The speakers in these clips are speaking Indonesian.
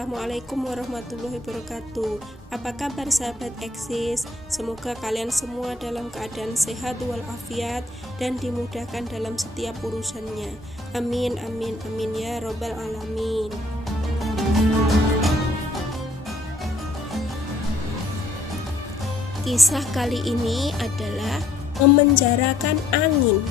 Assalamualaikum warahmatullahi wabarakatuh. Apa kabar sahabat Eksis? Semoga kalian semua dalam keadaan sehat walafiat dan dimudahkan dalam setiap urusannya. Amin amin amin ya robbal alamin. Kisah kali ini adalah memenjarakan angin.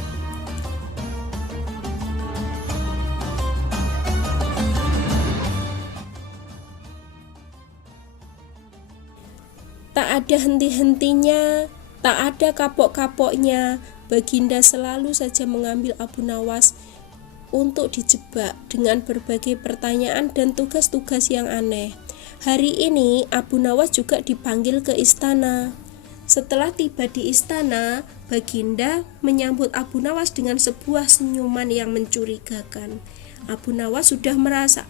Tak ada henti-hentinya, tak ada kapok-kapoknya, Baginda selalu saja mengambil Abu Nawas untuk dijebak dengan berbagai pertanyaan dan tugas-tugas yang aneh. Hari ini Abu Nawas juga dipanggil ke istana. Setelah tiba di istana, Baginda menyambut Abu Nawas dengan sebuah senyuman yang mencurigakan. Abu Nawas sudah merasa,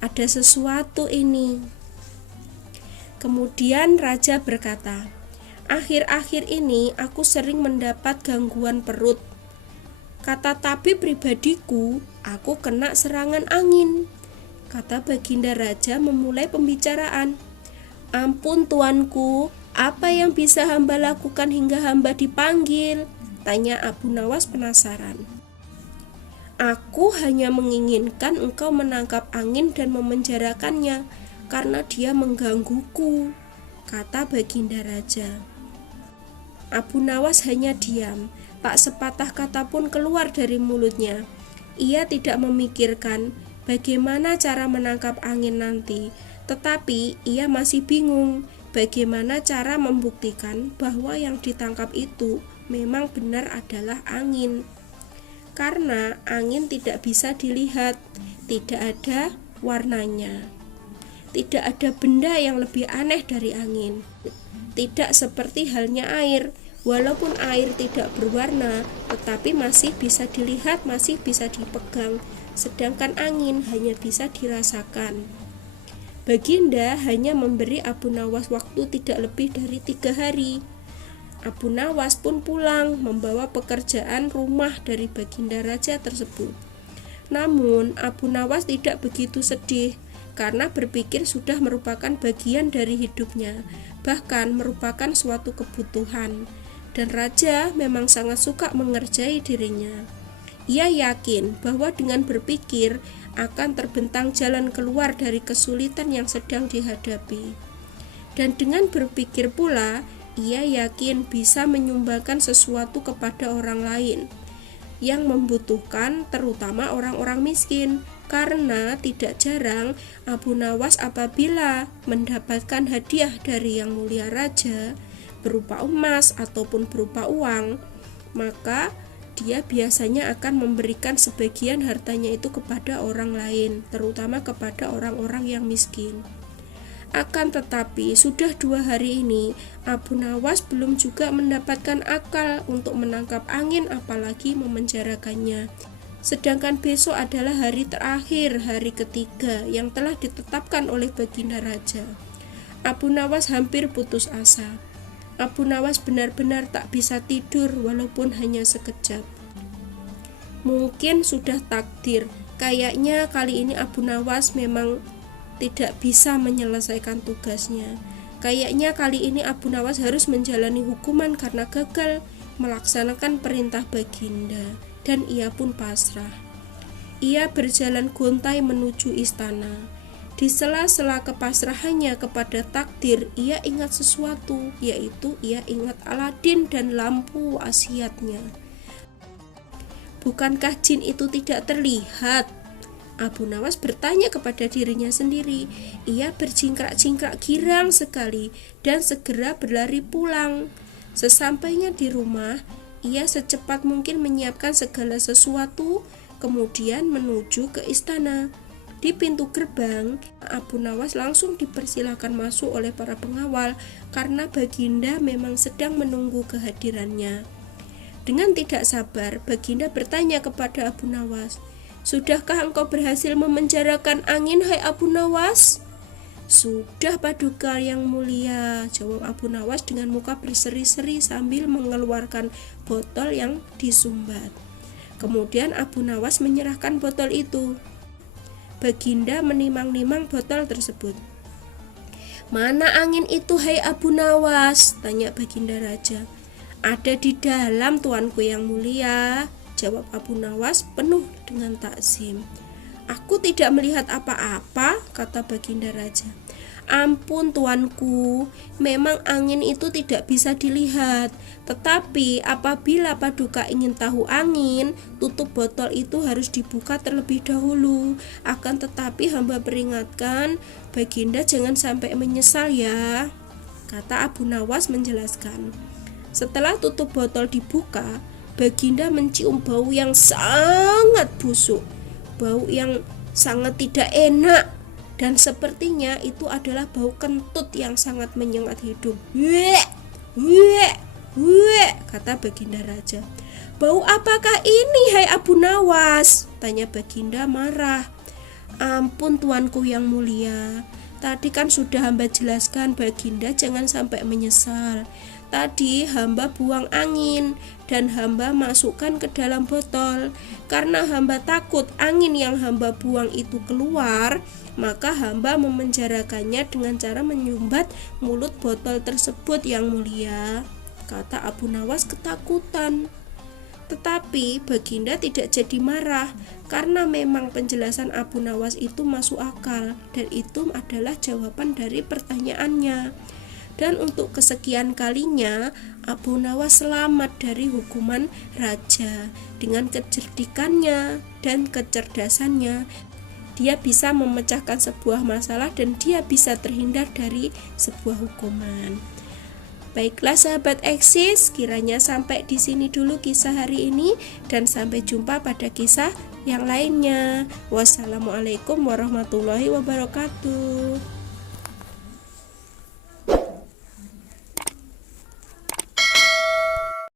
ada sesuatu ini. Kemudian raja berkata, akhir-akhir ini aku sering mendapat gangguan perut. Kata tabib pribadiku, aku kena serangan angin. Kata Baginda Raja memulai pembicaraan. Ampun tuanku, apa yang bisa hamba lakukan hingga hamba dipanggil? Tanya Abu Nawas penasaran. Aku hanya menginginkan engkau menangkap angin dan memenjarakannya, karena dia menggangguku, kata Baginda Raja. Abu Nawas hanya diam, tak sepatah kata pun keluar dari mulutnya. Ia tidak memikirkan bagaimana cara menangkap angin nanti, tetapi ia masih bingung bagaimana cara membuktikan bahwa yang ditangkap itu memang benar adalah angin. Karena angin tidak bisa dilihat, tidak ada warnanya. Tidak ada benda yang lebih aneh dari angin. Tidak seperti halnya air. Walaupun air tidak berwarna, tetapi masih bisa dilihat, masih bisa dipegang. Sedangkan angin hanya bisa dirasakan. Baginda hanya memberi Abu Nawas waktu tidak lebih dari 3 hari. Abu Nawas pun pulang membawa pekerjaan rumah dari Baginda Raja tersebut. Namun Abu Nawas tidak begitu sedih, karena berpikir sudah merupakan bagian dari hidupnya, bahkan merupakan suatu kebutuhan, dan raja memang sangat suka mengerjai dirinya. Ia yakin bahwa dengan berpikir akan terbentang jalan keluar dari kesulitan yang sedang dihadapi, dan dengan berpikir pula ia yakin bisa menyumbangkan sesuatu kepada orang lain yang membutuhkan, terutama orang-orang miskin. Karena tidak jarang Abu Nawas apabila mendapatkan hadiah dari Yang Mulia Raja berupa emas ataupun berupa uang, maka dia biasanya akan memberikan sebagian hartanya itu kepada orang lain, terutama kepada orang-orang yang miskin. Akan tetapi sudah 2 hari ini Abu Nawas belum juga mendapatkan akal untuk menangkap angin, apalagi memenjarakannya. Sedangkan besok adalah hari terakhir, hari ketiga yang telah ditetapkan oleh Baginda Raja. Abu Nawas hampir putus asa. Abu Nawas benar-benar tak bisa tidur walaupun hanya sekejap. Mungkin sudah takdir, kayaknya kali ini Abu Nawas memang tidak bisa menyelesaikan tugasnya. Kayaknya kali ini Abu Nawas harus menjalani hukuman karena gagal melaksanakan perintah Baginda. Dan ia pun pasrah. Ia berjalan gontai menuju istana. Di sela-sela kepasrahannya kepada takdir, ia ingat sesuatu, yaitu ia ingat Aladin dan lampu wasiatnya. Bukankah jin itu tidak terlihat? Abu Nawas bertanya kepada dirinya sendiri. Ia berjingkrak-jingkrak girang sekali dan segera berlari pulang. Sesampainya di rumah, ia secepat mungkin menyiapkan segala sesuatu, kemudian menuju ke istana. Di pintu gerbang, Abu Nawas langsung dipersilakan masuk oleh para pengawal karena Baginda memang sedang menunggu kehadirannya. Dengan tidak sabar, Baginda bertanya kepada Abu Nawas, "Sudahkah engkau berhasil memenjarakan angin, hai Abu Nawas?" "Sudah Paduka Yang Mulia," jawab Abu Nawas dengan muka berseri-seri sambil mengeluarkan botol yang disumbat. Kemudian Abu Nawas menyerahkan botol itu. Baginda menimang-nimang botol tersebut. "Mana angin itu, hai Abu Nawas?" tanya Baginda Raja. "Ada di dalam, tuanku yang mulia," jawab Abu Nawas penuh dengan takzim. "Aku tidak melihat apa-apa," kata Baginda Raja. "Ampun tuanku, memang angin itu tidak bisa dilihat. Tetapi apabila Paduka ingin tahu angin, tutup botol itu harus dibuka terlebih dahulu. Akan tetapi hamba peringatkan, Baginda jangan sampai menyesal ya," kata Abu Nawas menjelaskan. Setelah tutup botol dibuka, Baginda mencium bau yang sangat busuk, bau yang sangat tidak enak, dan sepertinya itu adalah bau kentut yang sangat menyengat hidung. "Wek, wek, wek," kata Baginda Raja. "Bau apakah ini, hai Abu Nawas?" tanya Baginda marah. "Ampun tuanku yang mulia, tadi kan sudah hamba jelaskan Baginda jangan sampai menyesal. Tadi hamba buang angin dan hamba masukkan ke dalam botol. Karena hamba takut angin yang hamba buang itu keluar, maka hamba memenjarakannya dengan cara menyumbat mulut botol tersebut yang mulia," kata Abu Nawas ketakutan. Tetapi Baginda tidak jadi marah, karena memang penjelasan Abu Nawas itu masuk akal, dan itu adalah jawaban dari pertanyaannya. Dan untuk kesekian kalinya, Abu Nawas selamat dari hukuman raja. Dengan kecerdikannya dan kecerdasannya, dia bisa memecahkan sebuah masalah dan dia bisa terhindar dari sebuah hukuman. Baiklah sahabat Eksis, kiranya sampai di sini dulu kisah hari ini, dan sampai jumpa pada kisah yang lainnya. Wassalamualaikum warahmatullahi wabarakatuh.